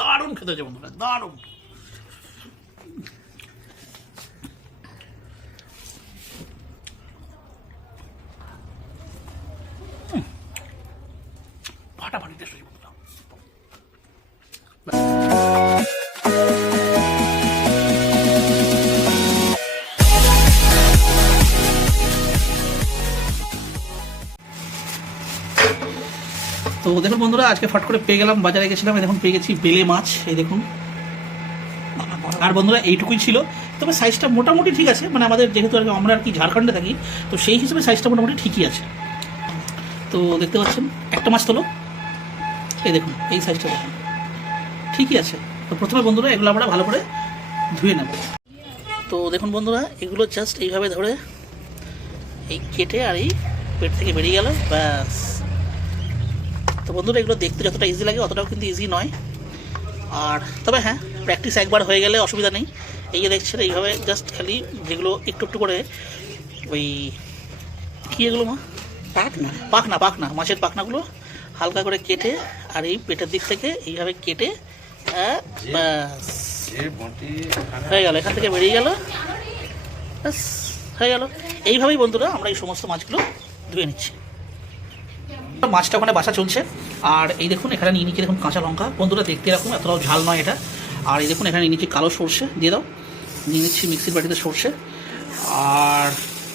দারুণ খেতে হচ্ছে বন্ধুরা দারুণ। তো দেখুন বন্ধুরা, আজকে ফট করে পেয়ে গেলাম, বাজারে গেছিলাম দেখুন পেয়ে গেছি বেলে মাছ, এই দেখুন। আর বন্ধুরা, এইটুকুই ছিল। তবে সাইজটা মোটামুটি ঠিক আছে মানে আমাদের যেহেতু আর আমরা আর কি ঝাড়খণ্ডে থাকি, তো সেই হিসেবে সাইজটা মোটামুটি ঠিকই আছে। তো দেখতে পাচ্ছেন, একটা মাছ তোলো। এই দেখুন, এই সাইজটা দেখুন। ঠিকই আছে। তো প্রথমে বন্ধুরা, এগুলো আমরা ভালো করে ধুয়ে নেব। তো দেখুন বন্ধুরা, এগুলো জাস্ট এইভাবে ধরে এই কেটে আর এই পেট থেকে বেরিয়ে গেল, ব্যাস। তো বন্ধুরা এগুলো দেখতে যতটা ইজি লাগে অতটাও কিন্তু ইজি নয়। আর তবে হ্যাঁ প্র্যাকটিস একবার হয়ে গেলে অসুবিধা নেই। এই যে দেখছেন এইভাবে জাস্ট খালি যেগুলো একটু একটু করে ওই কী এগুলো মা? পাকনা পাখনা পাখনা মাছের পাখনাগুলো হালকা করে কেটে আর এই পেটের দিক থেকে এইভাবে কেটে হয়ে গেল এখান থেকে বেরিয়ে গেল। ব্যাস হয়ে গেল। এইভাবেই বন্ধুরা আমরা এই সমস্ত মাছগুলো ধুয়ে নিচ্ছি। মাছটা ওখানে বাসা চলছে। আর এই দেখুন, এখানে নিয়ে নিচ্ছি দেখুন কাঁচা লঙ্কা। বন্ধুরা, দেখতে এরকম, এতটাও ঝাল নয় এটা। আর এই দেখুন, এখানে নিয়ে নিচ্ছি কালো সর্ষে, দিয়ে দাও। নিয়ে নিচ্ছি মিক্সির বাটিতে সর্ষে। আর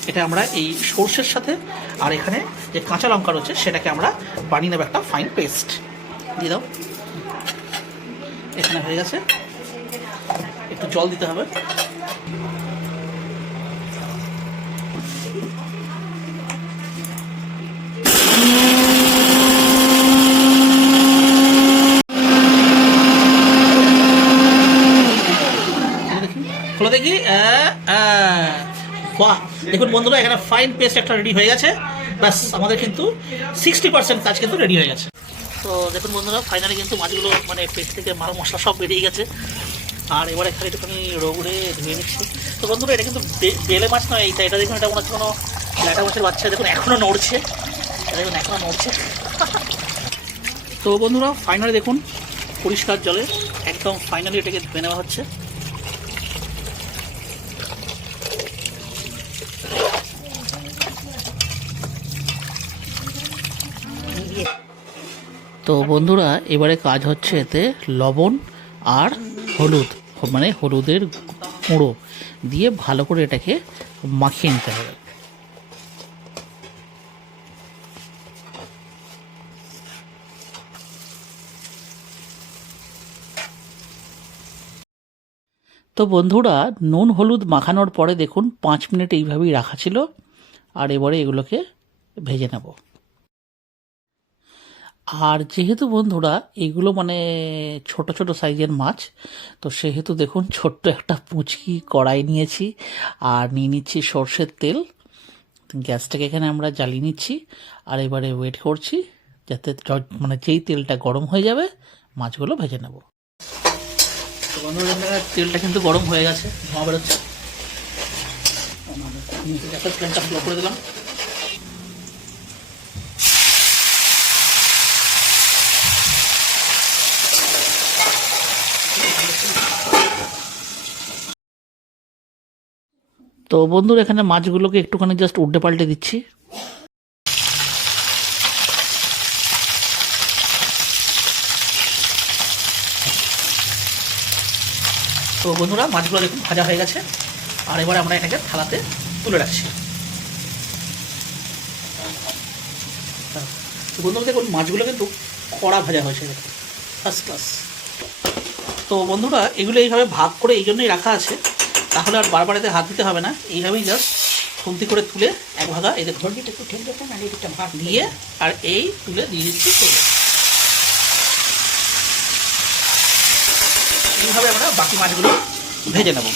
এটা আমরা এই সর্ষের সাথে, আর এখানে যে কাঁচা লঙ্কা রয়েছে, সেটাকে আমরা বানিয়ে নেব একটা ফাইন পেস্ট দিয়ে দাও। এখানে হয়ে গেছে। একটু জল দিতে হবে। খোলো দেখি। বাহ। দেখুন বন্ধুরা, এখানে ফাইন পেস্ট একটা রেডি হয়ে গেছে। ব্যাস, আমাদের কিন্তু সিক্সটি পার্সেন্ট কাজ কিন্তু রেডি হয়ে গেছে। তো দেখুন বন্ধুরা ফাইনালি কিন্তু মাছগুলো মানে পেট থেকে মাল, মশলা সব বেরিয়ে গেছে। আর এবারে খালি একটুখানি রোগড়ে ধুয়ে নিচ্ছি। তো বন্ধুরা, এটা কিন্তু বেলে মাছ নয়, এইটা এটা দেখুন, এটা মনে হচ্ছে কোনো ল্যাটা মাছের বাচ্চা। দেখুন এখনও নড়ছে। দেখুন এখনও নড়ছে। তো বন্ধুরা ফাইনালি দেখুন, পরিষ্কার জলে একদম ফাইনালি এটাকে ধুয়ে নেওয়া হচ্ছে। তো বন্ধুরা, এবারে কাজ হচ্ছে এতে লবণ আর হলুদ মানে হলুদের গুঁড়ো দিয়ে ভালো করে এটাকে মাখিয়ে নিতে হবে। তো বন্ধুরা, নুন হলুদ মাখানোর পরে দেখুন, পাঁচ মিনিট এইভাবেই রাখা ছিল, আর এবারে এগুলোকে ভেজে নেব। আর যেহেতু বন্ধুরা, এগুলো মানে ছোট ছোট সাইজের মাছ, তো সেহেতু দেখুন ছোট্ট একটা পুঁচকি কড়াই নিয়েছি আর নিয়ে নিচ্ছি সর্ষের তেল। গ্যাসটাকে এখানে আমরা জ্বালিয়ে নিচ্ছি আর এবারে ওয়েট করছি যাতে মানে যেই তেলটা গরম হয়ে যাবে, মাছগুলো ভেজে নেব। বন্ধুরা তেলটা কিন্তু গরম হয়ে গেছে, ধোঁয়া বেরোচ্ছে। ফ্লেমটা স্লো করে দিলাম। তো বন্ধুরা, এখানে মাছগুলোকে একটুখানি জাস্ট উল্টে পাল্টে দিচ্ছি। তো বন্ধুরা, মাছগুলো দেখুন, ভাজা হয়ে গেছে। আর এবার আমরা এটাকে থালাতে তুলে রাখছি। বন্ধুরা, দেখুন, মাছগুলো কিন্তু কড়া ভাজা হয়েছে ফার্স্ট ক্লাস তো বন্ধুরা, এগুলো এইভাবে ভাগ করে এই জন্যই রাখা আছে। তাহলে আর বারবার এতে হাত দিতে হবে না। এইভাবেই জাস্ট খুন্তি করে তুলে এক ভাগা এদের দিয়ে আর এই তুলে দিয়ে দিচ্ছি তেলে এইভাবে আমরা বাকি মাছগুলো ভেজে নেব।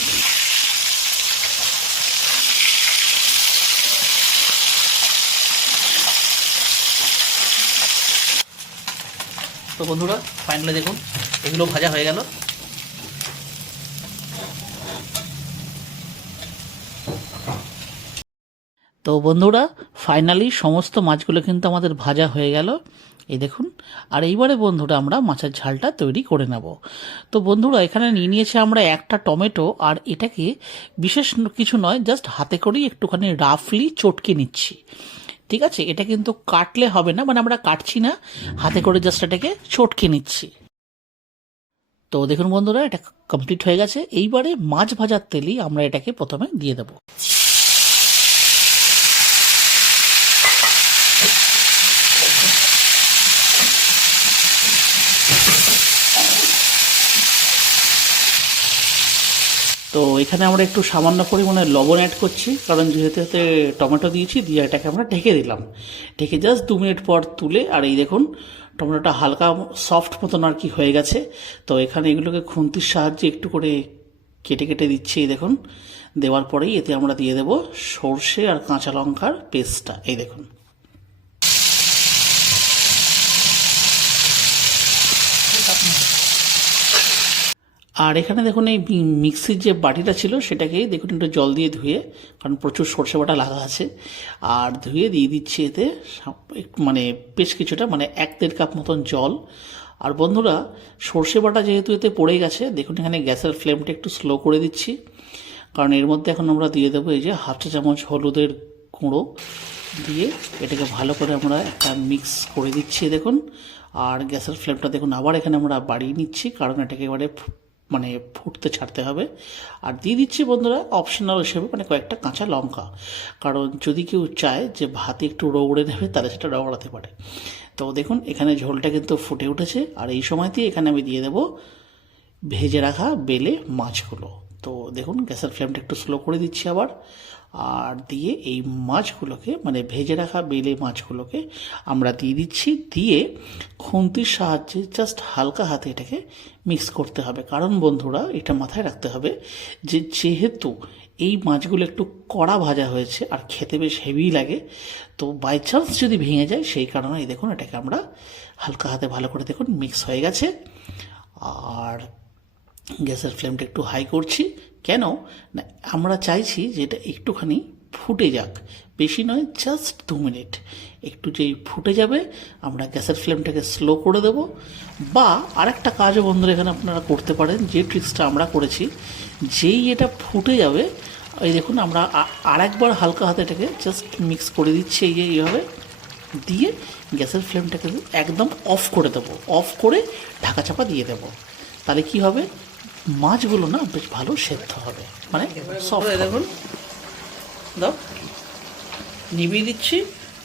তো বন্ধুরা ফাইনালি দেখুন এগুলো ভাজা হয়ে গেল। তো বন্ধুরা ফাইনালি সমস্ত মাছগুলো কিন্তু আমাদের ভাজা হয়ে গেল। এই দেখুন, আর এইবারে বন্ধুরা আমরা মাছের ঝালটা তৈরি করে নেব। তো বন্ধুরা, এখানে নিয়ে নিয়েছে আমরা একটা টমেটো, আর এটাকে বিশেষ কিছু নয় জাস্ট হাতে করেই একটুখানি রাফলি চটকে নিচ্ছি। ঠিক আছে? এটা কিন্তু কাটলে হবে না মানে আমরা কাটছি না, হাতে করে জাস্ট এটাকে চটকে নিচ্ছি। তো দেখুন বন্ধুরা, এটা কমপ্লিট হয়ে গেছে। এইবারে মাছ ভাজার তেলেই আমরা এটাকে প্রথমে দিয়ে দেবো। তো এখানে আমরা একটু সামান্য পরিমাণে লবণ অ্যাড করছি, কারণ যেহেতু এতে টমেটো দিয়েছি, দিয়ে এটাকে আমরা ঢেকে দিলাম। ঢেকে জাস্ট দু মিনিট পর তুলে, আর এই দেখুন, টমেটোটা হালকা সফট মতন আর কি হয়ে গেছে। তো এখানে এগুলোকে খুন্তির সাহায্যে একটু করে কেটে কেটে দিচ্ছি, এই দেখুন। দেওয়ার পরেই এতে আমরা দিয়ে দেব সর্ষে আর কাঁচা লঙ্কার পেস্টটা এই দেখুন। আর এখানে দেখুন এই মিক্সির যে বাটিটা ছিল সেটাকেই দেখুন একটু জল দিয়ে ধুয়ে, কারণ প্রচুর সর্ষে বাটা লাগা আছে, আর ধুয়ে দিয়ে দিচ্ছি এতে মানে বেশ কিছুটা মানে এক দেড় কাপ মতন জল। আর বন্ধুরা, সর্ষে বাটা যেহেতু এতে পড়ে গেছে, দেখুন এখানে গ্যাসের ফ্লেমটা একটু স্লো করে দিচ্ছি। কারণ এর মধ্যে এখন আমরা দিয়ে দেবো এই যে হাফ চা চামচ হলুদের গুঁড়ো দিয়ে এটাকে ভালো করে আমরা একটা মিক্স করে দিচ্ছি, দেখুন। আর গ্যাসের ফ্লেমটা দেখুন, আবার এখানে আমরা বাড়িয়ে নিচ্ছি, কারণ এটাকে এবারে মানে ফুটতে ছাড়তে হবে। আর দিয়ে দিচ্ছি বন্ধুরা অপশনাল হিসেবে মানে কয়েকটা কাঁচা লঙ্কা। কারণ যদি কেউ চায় যে ভাতে একটু রৌড়ে দেবে, তাহলে সেটা রৌড়াতে পারে। তো দেখুন, এখানে ঝোলটা কিন্তু ফুটে উঠেছে। আর এই সময়তেই এখানে আমি দিয়ে দেবো ভেজে রাখা বেলে মাছগুলো। তো দেখুন, গ্যাসের ফ্লেমটা একটু স্লো করে দিচ্ছি আবার। আর দিয়ে এই মাছগুলোকে মানে ভেজে রাখা বেলে মাছগুলোকে আমরা দিয়ে দিচ্ছি। দিয়ে খুন্তির সাহায্যে জাস্ট হালকা হাতে এটাকে মিক্স করতে হবে। কারণ বন্ধুরা, এটা মাথায় রাখতে হবে যে যেহেতু এই মাছগুলো একটু কড়া ভাজা হয়েছে আর খেতে বেশ হেভি লাগে, তো বাই চান্স যদি ভেঙে যায়, সেই কারণে দেখুন এটাকে আমরা হালকা হাতে ভালো করে দেখুন মিক্স হয়ে গেছে। আর গ্যাসের ফ্লেমটা একটু হাই করছি। কেন? না, আমরা চাইছি যে এটা একটুখানি ফুটে যাক। বেশি নয় জাস্ট দু মিনিট। একটু যেই ফুটে যাবে, আমরা গ্যাসের ফ্লেমটাকে স্লো করে দেব। বা আরেকটা কাজও বন্ধুরা এখানে আপনারা করতে পারেন, যে ট্রিক্সটা আমরা করেছি, যেই এটা ফুটে যাবে, এই দেখুন আমরা আরেকবার হালকা হাতে এটাকে জাস্ট মিক্স করে দিচ্ছি, এই যে এইভাবে। দিয়ে গ্যাসের ফ্লেমটাকে একদম অফ করে দেবো। অফ করে ঢাকা চাপা দিয়ে দেবো। তাহলে কি হবে? মাছগুলো না বেশ ভালো সেদ্ধ হবে। মানে সফট দেখুন। দাও। নিভিয়ে দিচ্ছি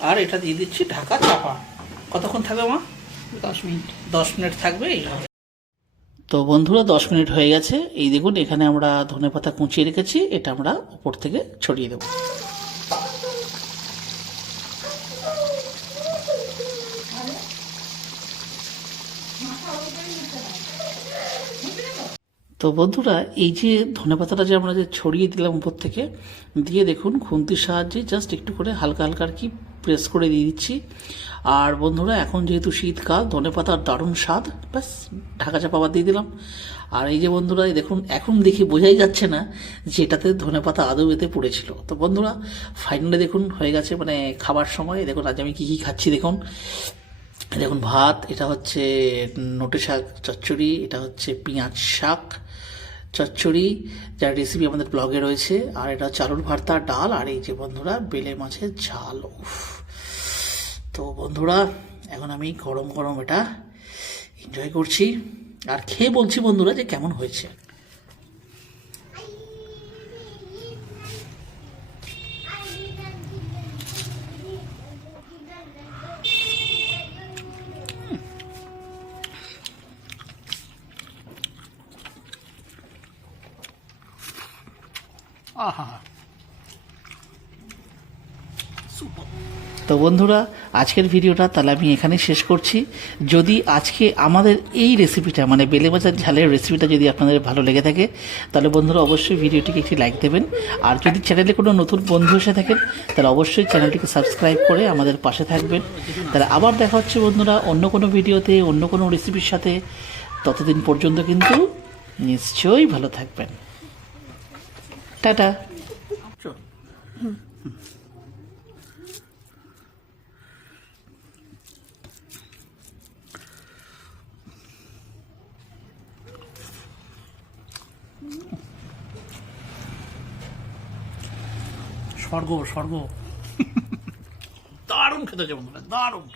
আর এটা দিয়ে দিচ্ছি ঢাকা চাপা। কতক্ষণ থাকবে মা? দশ মিনিট। দশ মিনিট থাকবে এইভাবে তো বন্ধুরা দশ মিনিট হয়ে গেছে। এই দেখুন এখানে আমরা ধনে পাতা কুঁচিয়ে রেখেছি। এটা আমরা উপর থেকে ছড়িয়ে দেবো। তো বন্ধুরা, এই যে ধনেপাতাটা যে আমরা যে ছড়িয়ে দিলাম উপর থেকে, দিয়ে দেখুন খুন্তির সাহায্যে জাস্ট একটু করে হালকা হালকা আর কি প্রেস করে দিয়ে দিচ্ছি। আর বন্ধুরা, এখন যেহেতু শীতকাল ধনেপাতার দারুণ স্বাদ, ব্যাস, ঢাকা চাপা বাদ দিয়ে দিলাম। আর এই যে বন্ধুরা, এই দেখুন, এখন দেখি বোঝাই যাচ্ছে না যে এটাতে ধনেপাতা আদৌ এতে পড়েছিল। তো বন্ধুরা ফাইনালি দেখুন হয়ে গেছে মানে খাবার সময়। দেখুন, আজ আমি কী কী খাচ্ছি, দেখুন। দেখুন, ভাত, এটা হচ্ছে নোটে শাক, চচ্চড়ি, এটা হচ্ছে পেঁয়াজ শাক, চচ্চড়ি, যার রেসিপি আমাদের ব্লগে রয়েছে, আর এটা চালুর ভর্তা, ডাল, আর এই যে বন্ধুরা, বেলে মাছের ঝাল, উফ। তো বন্ধুরা, এখন আমি গরম গরম এটা এনজয় করছি, আর খেয়ে বলছি বন্ধুরা যে কেমন হয়েছে। তো বন্ধুরা, আজকের ভিডিওটা তাহলে আমি এখানেই শেষ করছি। যদি আজকে আমাদের এই রেসিপিটা মানে বেলে মাছের ঝালের রেসিপিটা যদি আপনাদের ভালো লেগে থাকে, তাহলে বন্ধুরা অবশ্যই ভিডিওটিকে একটি লাইক দেবেন। আর যদি চ্যানেলে কোনো নতুন বন্ধু এসে থাকেন, তাহলে অবশ্যই চ্যানেলটিকে সাবস্ক্রাইব করে আমাদের পাশে থাকবেন। তাহলে আবার দেখা হচ্ছে বন্ধুরা অন্য কোনো ভিডিওতে, অন্য কোনো রেসিপির সাথে। ততদিন পর্যন্ত কিন্তু নিশ্চয়ই ভালো থাকবেন। টাটা। স্বর্গ স্বর্গ। দারুণ খেতে যাব দারুণ।